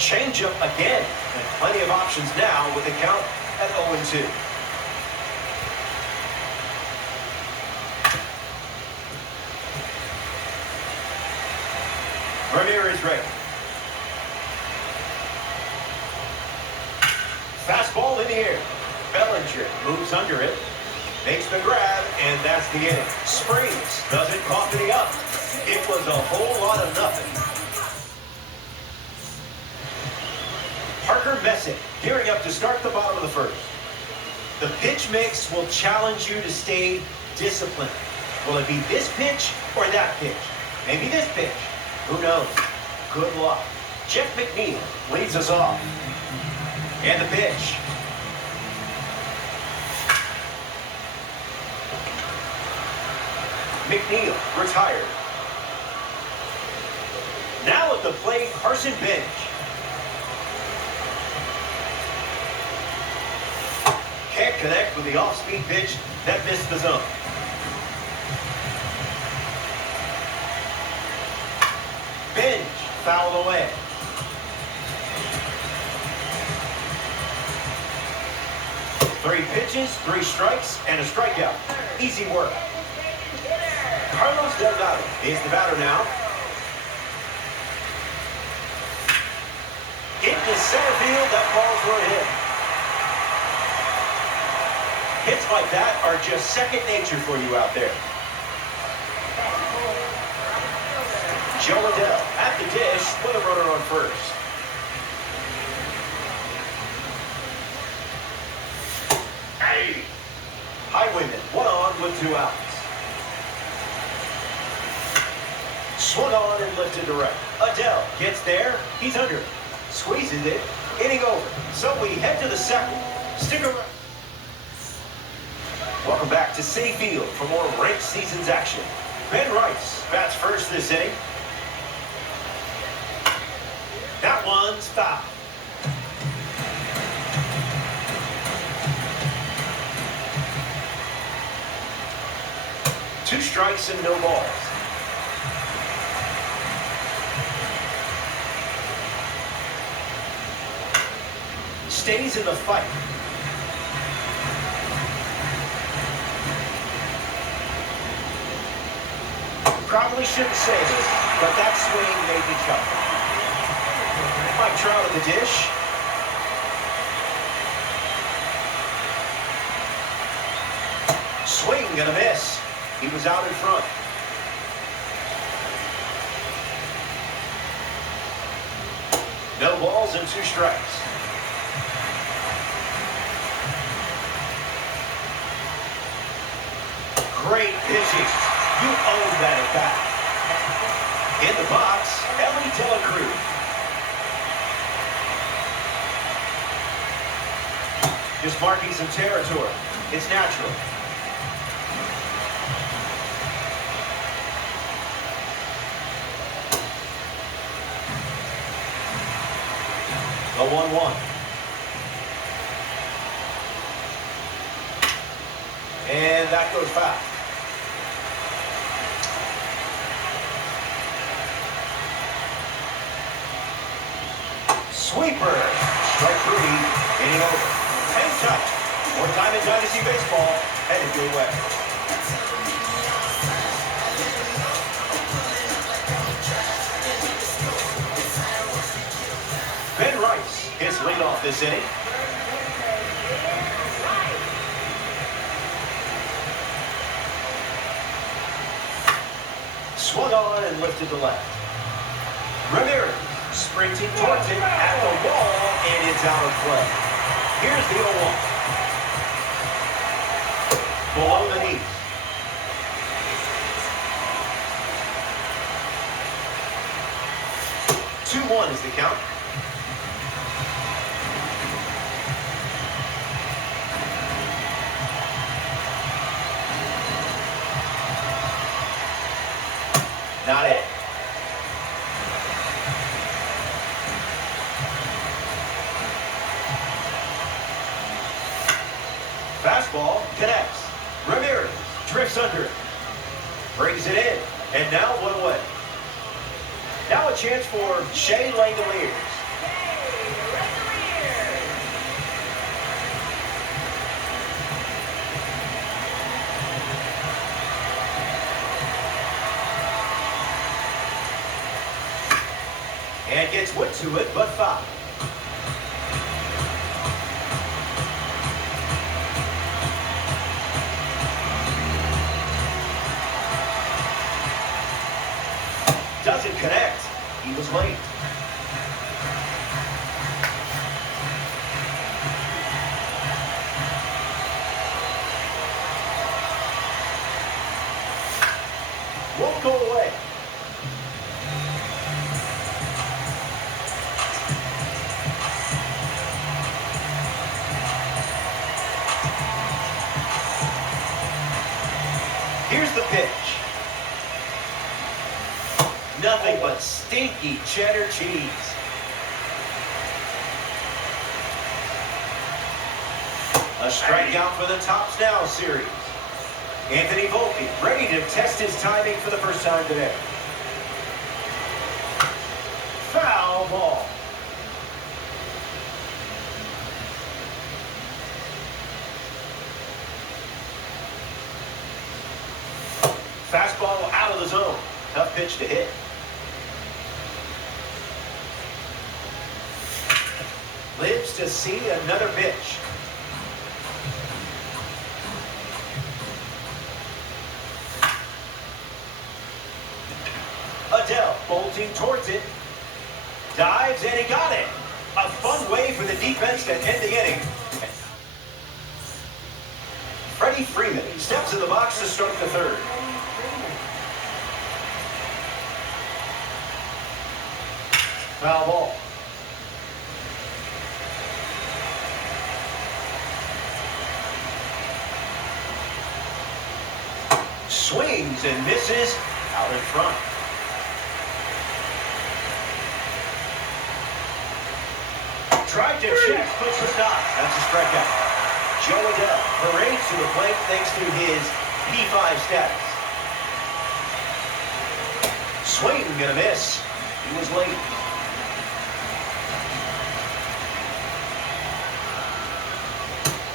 Change-up again, and plenty of options now with the count at 0-2. Ramirez ready. Fastball in the air. Bellinger moves under it, makes the grab, and that's the inning. Springs doesn't cough any up. It was a whole lot of nothing. Parker Messick gearing up to start the bottom of the first. The pitch mix will challenge you to stay disciplined. Will it be this pitch or that pitch? Maybe this pitch. Who knows? Good luck. Jeff McNeil leads us off. And the pitch. McNeil retired. Now at the plate, Carson Bench. Can't connect with the off-speed pitch that missed the zone. Bench fouled away. Three pitches, 3 strikes, and a strikeout. Easy work. Carlos Delgado is the batter now. Into center field, that ball's for a hit. Hits like that are just second nature for you out there. Joe Adell at the dish with a runner on first. Hey! Highwayman, 1 on with 2 outs. Swung on and lifted to right. Adell gets there. He's under. Squeezes it. Inning over. So we head to the second. Stick around. Welcome back to Citi Field for more ranked seasons action. Ben Rice bats first this inning. That one's foul. Two strikes and no balls. Stays in the fight. Probably shouldn't say this, but that swing made me chuckle. Mike Trout at the dish. Swing and a miss. He was out in front. No balls and 2 strikes. Great pitches. You own that at bat. In the box, Ellie De La Cruz. Just marking some territory. It's natural. A 1-1. And that goes foul. Sweeper. Strike 3. Inning over. Hang tight. More time in Dynasty Baseball headed your way. Ben Rice his leadoff this inning. Swung on and lifted to left. Ramirez sprinting towards it at the wall, and it's out of play. Here's the 0-1. Below the knee. Two-1 is the count. Not it. Fastball connects. Ramirez drifts under it. Brings it in. And now 1 away. Now a chance for Shea Langoliers. And gets wood to it, but foul. Doesn't connect. He was late. Won't go away. Here's the pitch. Nothing but stinky cheddar cheese. A strikeout for the Tops Now series. Anthony Volpe ready to test his timing for the first time today. Foul ball. Fastball out of the zone. Tough pitch to hit. Lives to see another pitch. Adele bolting towards it. Dives and he got it. A fun way for the defense to end the inning. Freddie Freeman steps in the box to start the third. Foul ball. Swings and misses out in front. Tried to check, puts the stop. That's a strikeout. Joe Adele parades to the plate thanks to his P5 status. Swing and a miss. He was late.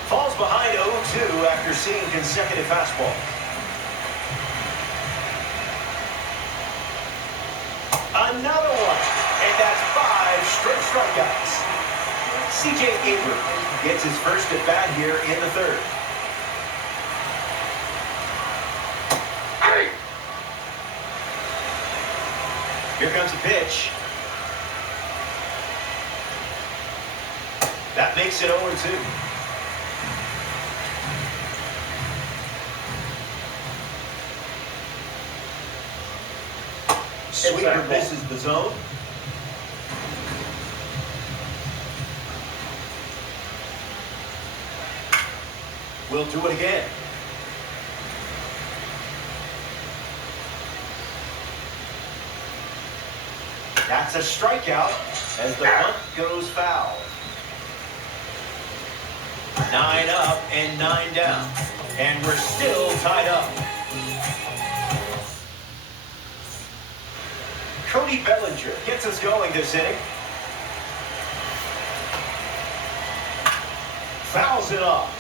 Falls behind 0-2 after seeing consecutive fastballs. Another one, and that's 5 straight strikeouts. C.J. Abrams gets his first at bat here in the third. Here comes a pitch. That makes it 0-2. Sweeper misses the zone. We'll do it again. That's a strikeout as the bunt goes foul. 9 up and 9 down. And we're still tied up. Cody Bellinger gets us going this inning. Fouls it off.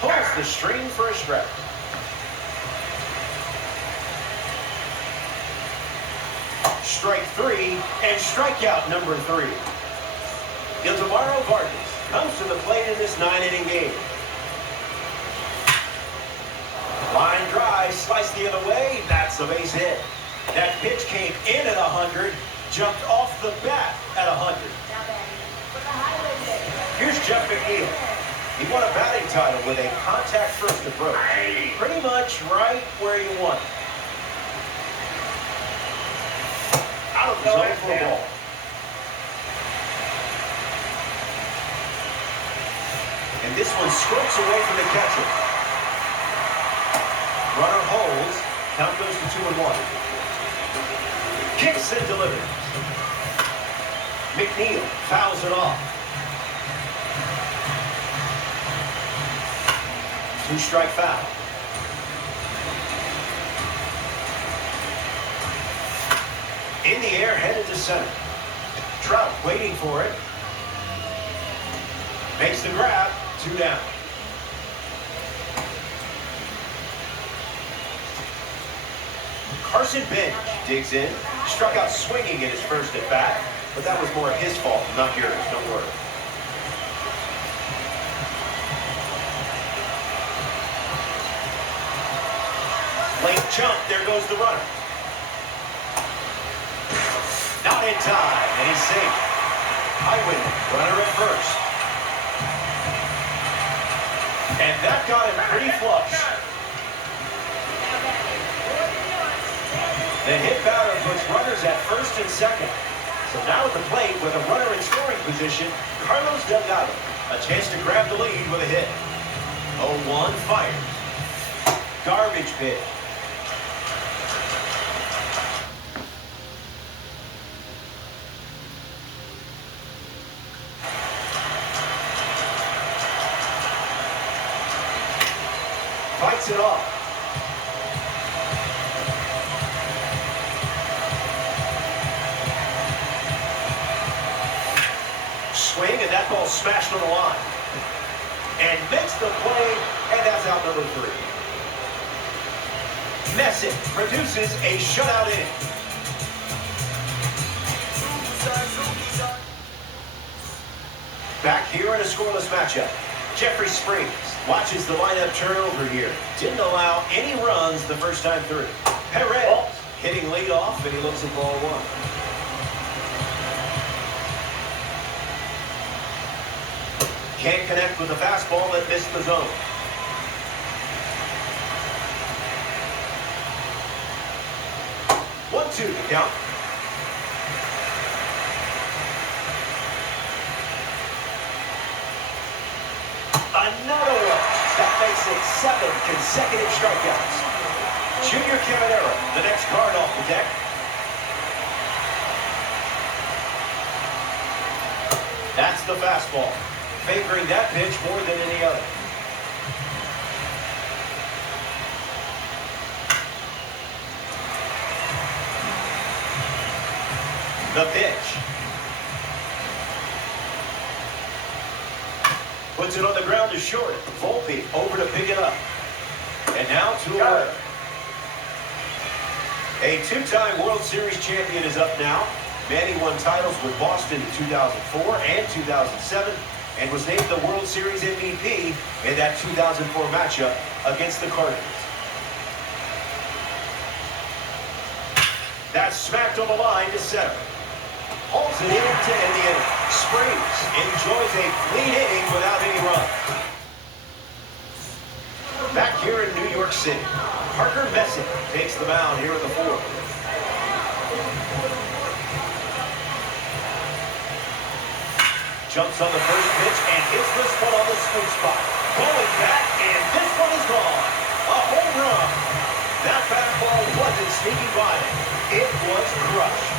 Pulls the string for a strike. Strike 3 and strikeout number 3. Ildemaro Vargas comes to the plate in this 9-inning game. Line drive, sliced the other way, that's a base hit. That pitch came in at 100, jumped off the bat at 100. Here's Jeff McNeil. He won a batting title with a contact-first approach. Pretty much right where you want it. Out of the zone for a ball. And this one scrapes away from the catcher. Runner holds. Count goes to 2-1. Kicks and delivers. McNeil fouls it off. 2-strike foul. In the air, headed to center. Trout waiting for it. Makes the grab. 2 down. Carson Bench digs in, struck out swinging in his first at bat, but that was more his fault, not yours. Don't worry. Late jump, there goes the runner. Not in time, and he's safe. Highway, runner at first. And that got him pretty flush. The hit batter puts runners at first and second. So now at the plate with a runner in scoring position, Carlos Delgado. A chance to grab the lead with a hit. 0-1 fires. Garbage pitch. Fights it off. Swing, and that ball smashed on the line. And makes the play, and that's out number 3. Messick produces a shutout inning. Back here in a scoreless matchup. Jeffrey Springs watches the lineup turn over here. Didn't allow any runs the first time through. Perez hitting lead off, and he looks at ball 1. Can't connect with the fastball that missed the zone. One-two to count. Another one. That makes it 7 consecutive strikeouts. Junior Caminero, the next card off the deck. That's the fastball. Favoring that pitch more than any other. The pitch. Puts it on the ground to short. Volpe over to pick it up. And now to away. A 2-time World Series champion is up now. Manny won titles with Boston in 2004 and 2007 and was named the World Series MVP in that 2004 matchup against the Cardinals. That's smacked on the line to center. Holds it in to end the inning. Springs enjoys a clean inning without any runs. Back here in New York City, Parker Messick takes the mound here in the 4th. Jumps on the first pitch and hits this one on the sweet spot. Going back, and this one is gone. A home run. That fastball wasn't sneaking by him. It was crushed.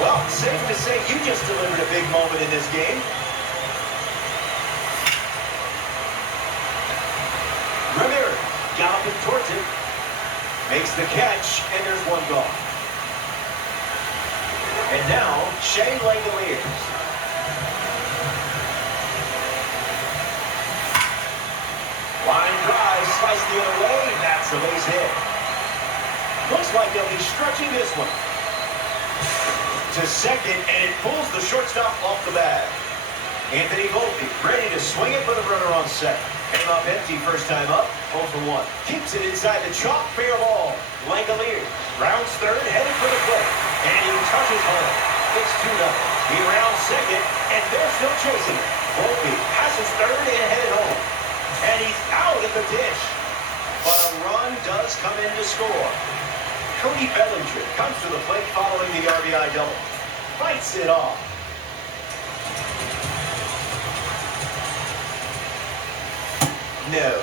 Well, safe to say you just delivered a big moment in this game. Ramirez galloping towards it. Makes the catch, and there's one gone. And now, Shane Langoliers. Line drive, slice the other way. That's a base hit. Looks like they'll be stretching this one. To second, and it pulls the shortstop off the bag. Anthony Volpe ready to swing it for the runner on second. Came up empty first time up, 0 for 1. Keeps it inside the chalk, fair ball. Langoliers rounds third, headed for the plate. And he touches home. It's 2-0. He rounds second, and they're still chasing it. Volpe passes third and headed home. And he's out at the dish. But a run does come in to score. Cody Bellinger comes to the plate following the RBI double. Fights it off. No.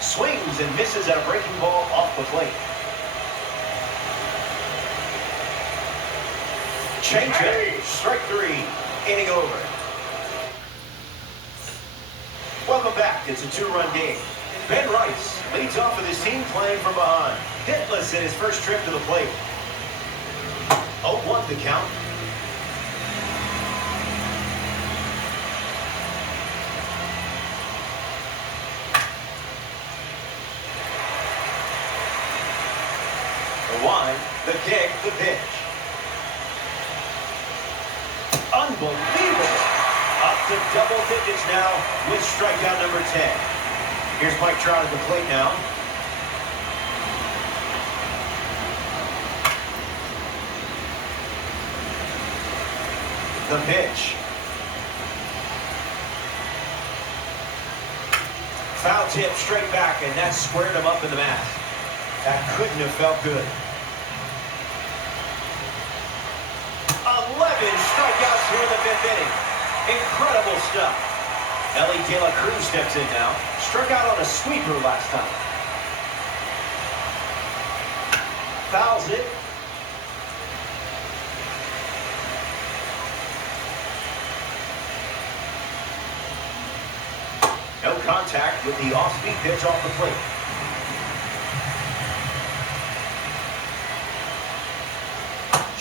Swings and misses at a breaking ball off the plate. Changeup, strike 3, inning over. Welcome back. It's a 2-run game. Ben Rice leads off with his team playing from behind. Hitless in his first trip to the plate. 0-1 the count. The kick, the pitch. Unbelievable. Up to double digits now with strikeout number 10. Here's Mike Trout at the plate now. The pitch. Foul tip straight back, and that squared him up in the mat. That couldn't have felt good. 11 strikeouts here in the 5th inning. Incredible stuff. Ellie De La Cruz steps in now. Struck out on a sweeper last time. Fouls it. No contact with the off-speed pitch off the plate.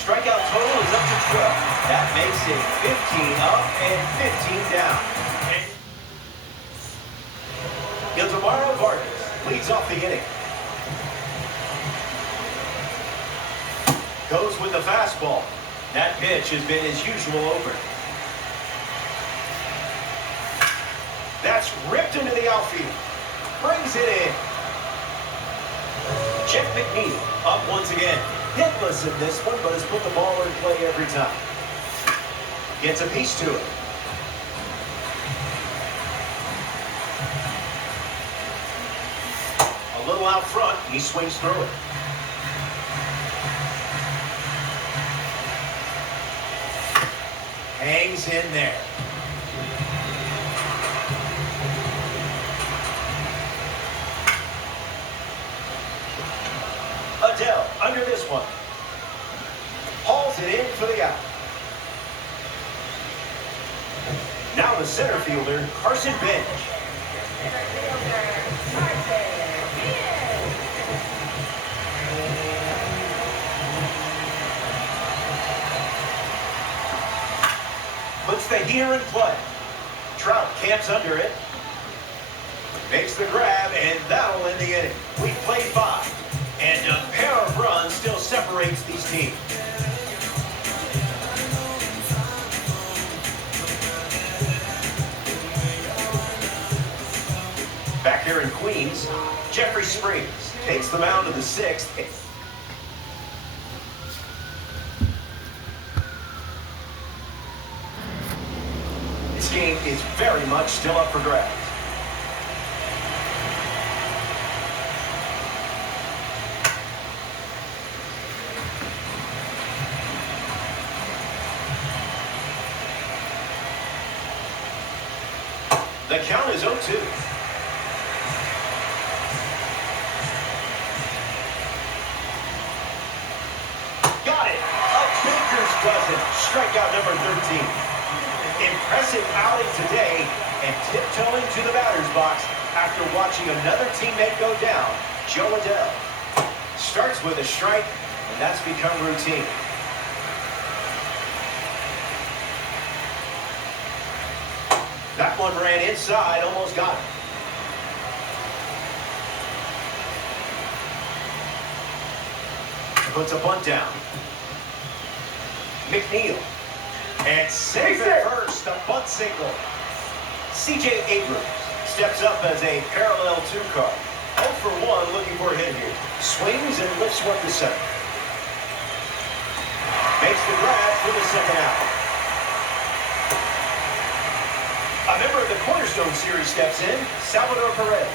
Strikeout total is up to 12. That makes it 15 up and 15 down. Ildemaro Vargas leads off the inning. Goes with the fastball. That pitch has been his usual opener. That's ripped into the outfield. Brings it in. Jeff McNeil up once again. Hitless in this one, but has put the ball in play every time. Gets a piece to it. A little out front, he swings through it. Hangs in there. Adele under this one. Hauls it in for the out. Now the center fielder, Carson Bench. Puts the heater in play. Trout camps under it. Makes the grab, and that'll end the inning. We've played 5. And a pair of runs still separates these teams. Back here in Queens, Jeffrey Springs takes the mound in the 6th. This game is very much still up for grabs. The count is 0-2. Got it. A baker's dozen. Strikeout number 13. Impressive outing today and tiptoeing to the batter's box after watching another teammate go down, Joe Adele. Starts with a strike, and that's become routine. That one ran inside, almost got it. Puts a bunt down. McNeil. And safe at first, a bunt single. C.J. Abrams steps up as a parallel 2 card. 0 for 1, looking for a hit here. Swings and lifts one to center. Makes the grab for the second out. A member of the Cornerstone Series steps in, Salvador Perez.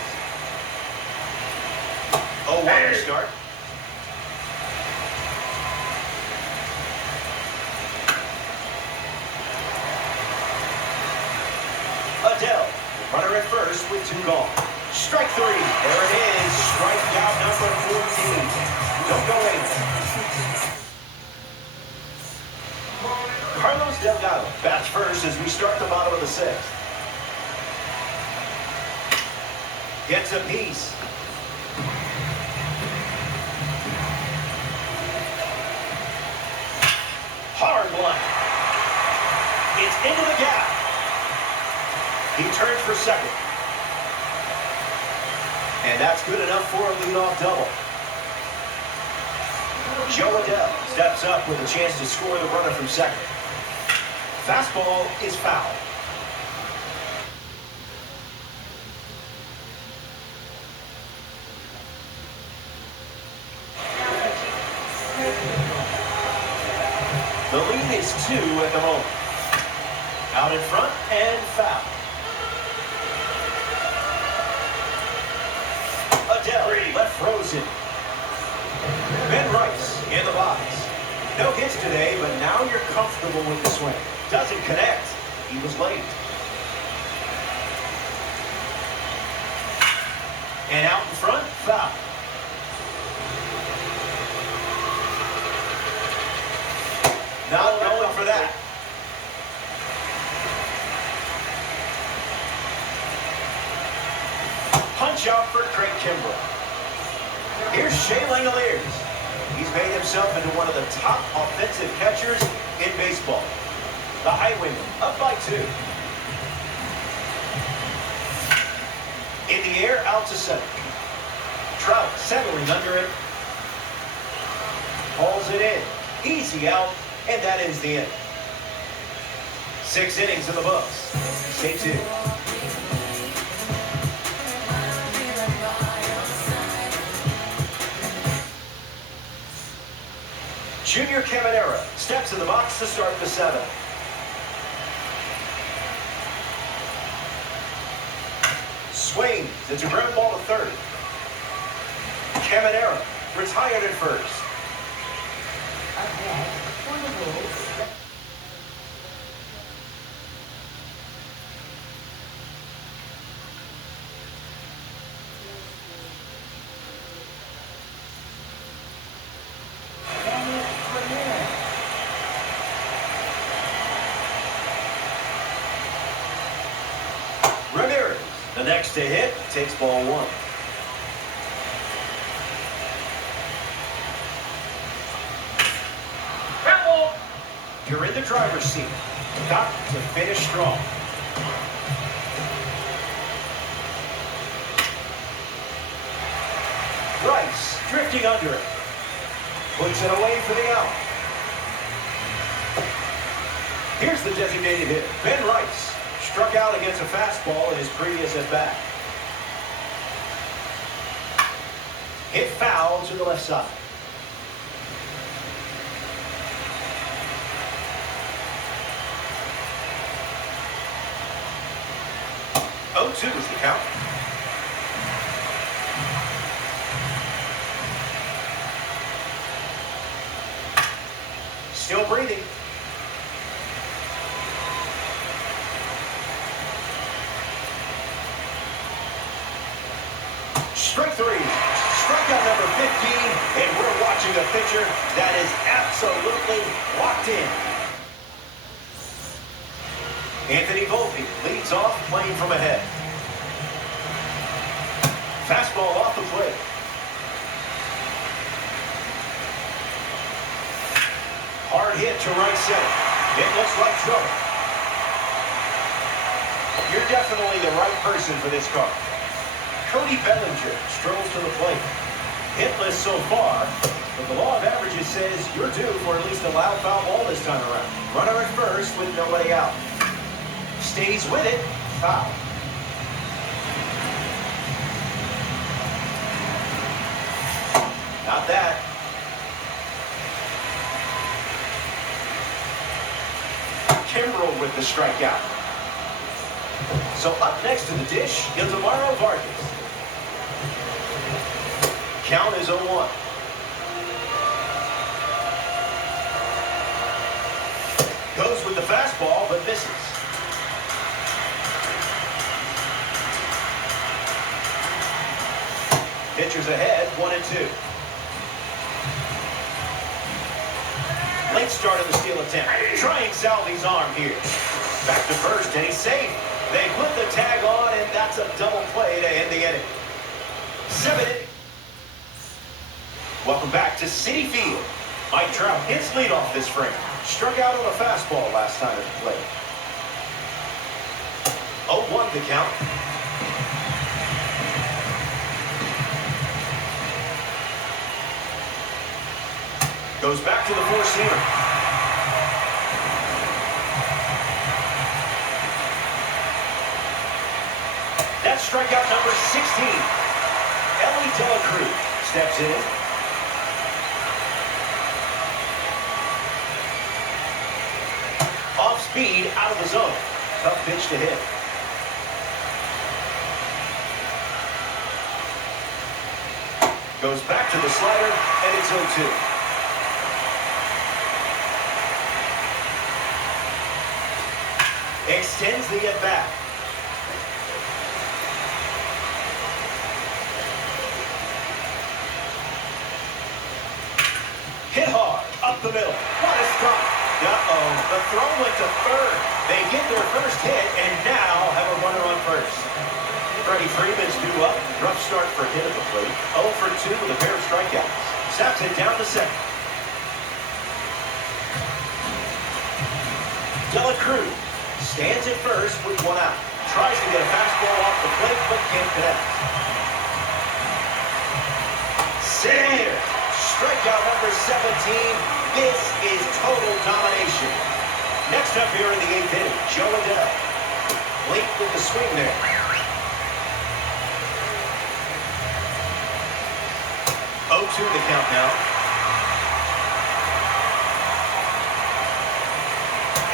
0-1 to start. Adele, runner at first with 2 gone. Strike 3. There it is. Strikeout number 14. Don't go anywhere. Carlos Delgado bats first as we start the bottom of the 6th. Gets a piece. Hard one. It's into the gap. He turns for second. And that's good enough for a leadoff double. Steps up with a chance to score the runner from second. Fastball is foul. The lead is 2 at the moment. Out in front and foul. Adele left frozen. Ben Rice in the box. No hits today, but now you're comfortable with the swing. Doesn't connect. He was late. And out in front, foul. Not going for that. Punch out for Craig Kimbrell. Here's Shea Langoliers. He's made himself into one of the top offensive catchers in baseball. The high wingman up by 2. In the air, out to center. Trout settling under it. Hauls it in. Easy out, and that is the inning. 6 innings in the books. Stay tuned. Junior Caminera steps in the box to start the 7th. Swings. It's a ground ball to third. Caminera retired at first. Okay, for the rules. Ramirez, the next to hit, takes ball 1. You're in the driver's seat. Got to finish strong. Rice drifting under it. Puts it away for the out. Here's the designated hitter, Ben Rice. Struck out against a fastball in his previous at-bat. Hit foul to the left side. 0-2 is the count. Still breathing. Strike 3. Strikeout number 15, and we're watching a pitcher that is absolutely locked in. Anthony Volpe leads off, playing from ahead. Fastball off the plate. Hard hit to right center. It looks like trouble. You're definitely the right person for this card. Cody Bellinger strolls to the plate. Hitless so far, but the law of averages says you're due for at least a loud foul ball this time around. Runner at first with nobody out. Stays with it. Foul. Not that. Kimbrell with the strikeout. So up next to the dish, Ildemaro Vargas. Count is 0-1. Goes with the fastball, but misses. Pitchers ahead, 1-2. Late start of the steal attempt. Trying Salvi's arm here. Back to first, and he's safe. They put the tag on, and that's a double play to end the inning. 7 innings. Welcome back to Citi Field. Mike Trout hits leadoff this frame. Struck out on a fastball last time at the plate. 0-1 the count. Goes back to the four-seamer. That's strikeout number 16. Ellie Delacruz steps in. Off speed, out of the zone. Tough pitch to hit. Goes back to the slider, and it's 0-2. Extends the at-bat. Hit hard, up the middle. What a strike. Uh-oh, the throw went to third. They get their first hit, and now have a runner on first. Freddie Freeman's due up. Rough start for him at the plate. 0 for 2 with a pair of strikeouts. Snaps it down to second. Delacruz stands at first with one out. Tries to get a fastball off the plate, but can't connect. Center. Strikeout number 17. This is total domination. Next up here in the 8th inning, Joe Adell. Late with the swing there. 0-2 the count now.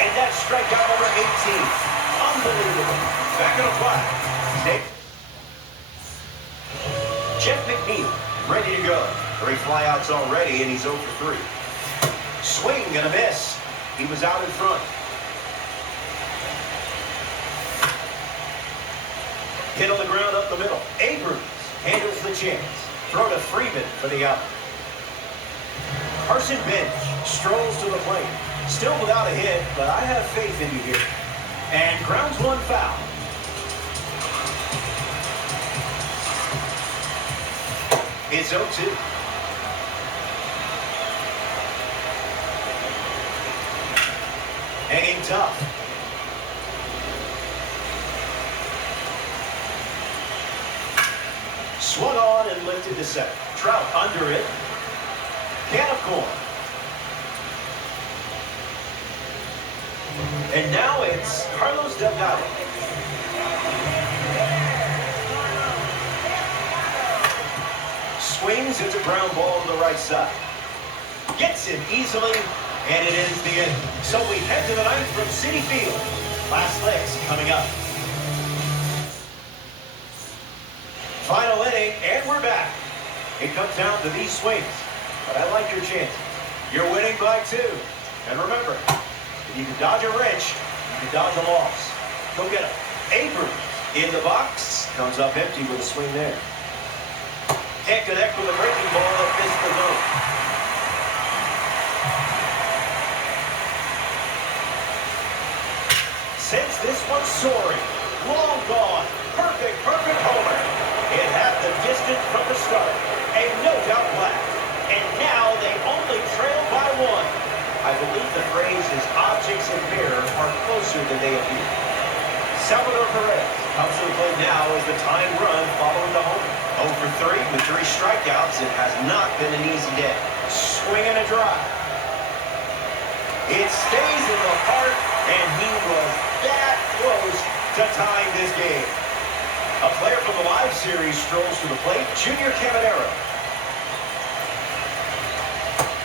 And that's strikeout number 18. Unbelievable. Back in the fly. Jeff McNeil ready to go. 3 flyouts already, and he's 0 for 3. Swing and a miss. He was out in front. Hit on the ground up the middle. Abrams handles the chance. Throw to Freeman for the out. Carson Bench strolls to the plate. Still without a hit, but I have faith in you here. And grounds one foul. It's 0-2. Hanging tough. Swung on and lifted to second. Trout under it. Can of corn. And now it's Carlos Delgado. Swings, it's a ground ball to the right side. Gets him easily, and it ends the inning. So we head to the ninth from Citi Field. Last legs coming up. Final inning, and we're back. It comes down to these swings, but I like your chances. You're winning by 2. And remember, if you can dodge a wrench, you can dodge a loss. Go get him. Abrams in the box. Comes up empty with a swing there. Can't connect with a breaking ball that missed the zone. Sends this one soaring. Long gone. Perfect homer. It had the distance from the start. A no-doubt blast. And now they only trail by 1. I believe the phrase is objects in mirror are closer than they appear. Salvador Perez comes to the plate now as the tying run following the home. 0 for 3 with 3 strikeouts. It has not been an easy day. Swing and a drive. It stays in the heart, and he was that close to tying this game. A player from the live series strolls to the plate, Junior Caminero.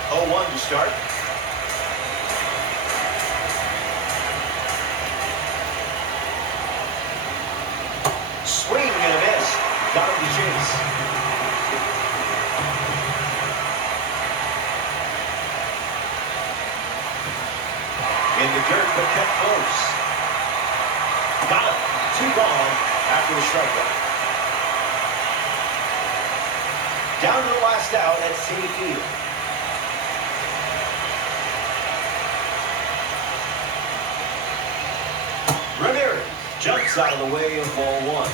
0-1 to start. Swing and a miss. Got him to chase. In the dirt, but kept close. Got him. 2 gone after the strikeout. Down to the last out at Citi Field. Ramirez jumps out of the way of ball 1.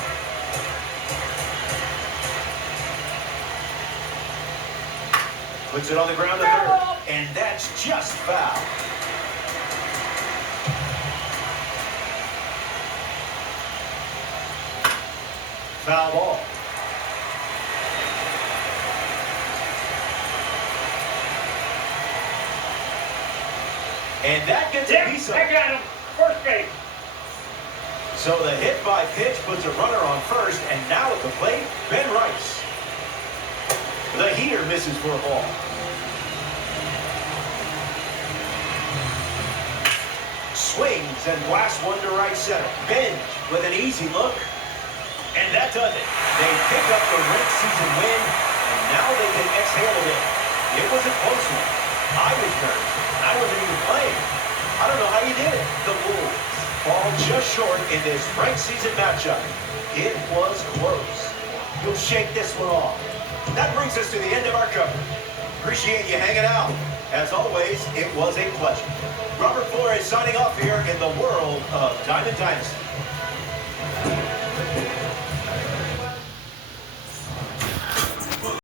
Puts it on the ground to third, and that's just foul. Foul ball. And that gets a piece of I got him. First base. So the hit by pitch puts a runner on first, and now at the plate, Ben Rice. The heater misses for a ball. Swings and blasts one to right center. Benj with an easy look. And that does it. They pick up the rent season win, and now they can exhale a bit. It was a close one. I was nervous. I wasn't even playing. I don't know how you did it. The Wolves fall just short in this rent season matchup. It was close. You'll shake this one off. That brings us to the end of our coverage. Appreciate you hanging out. As always, it was a pleasure. Robert Flores signing off here in the world of Diamond Dynasty.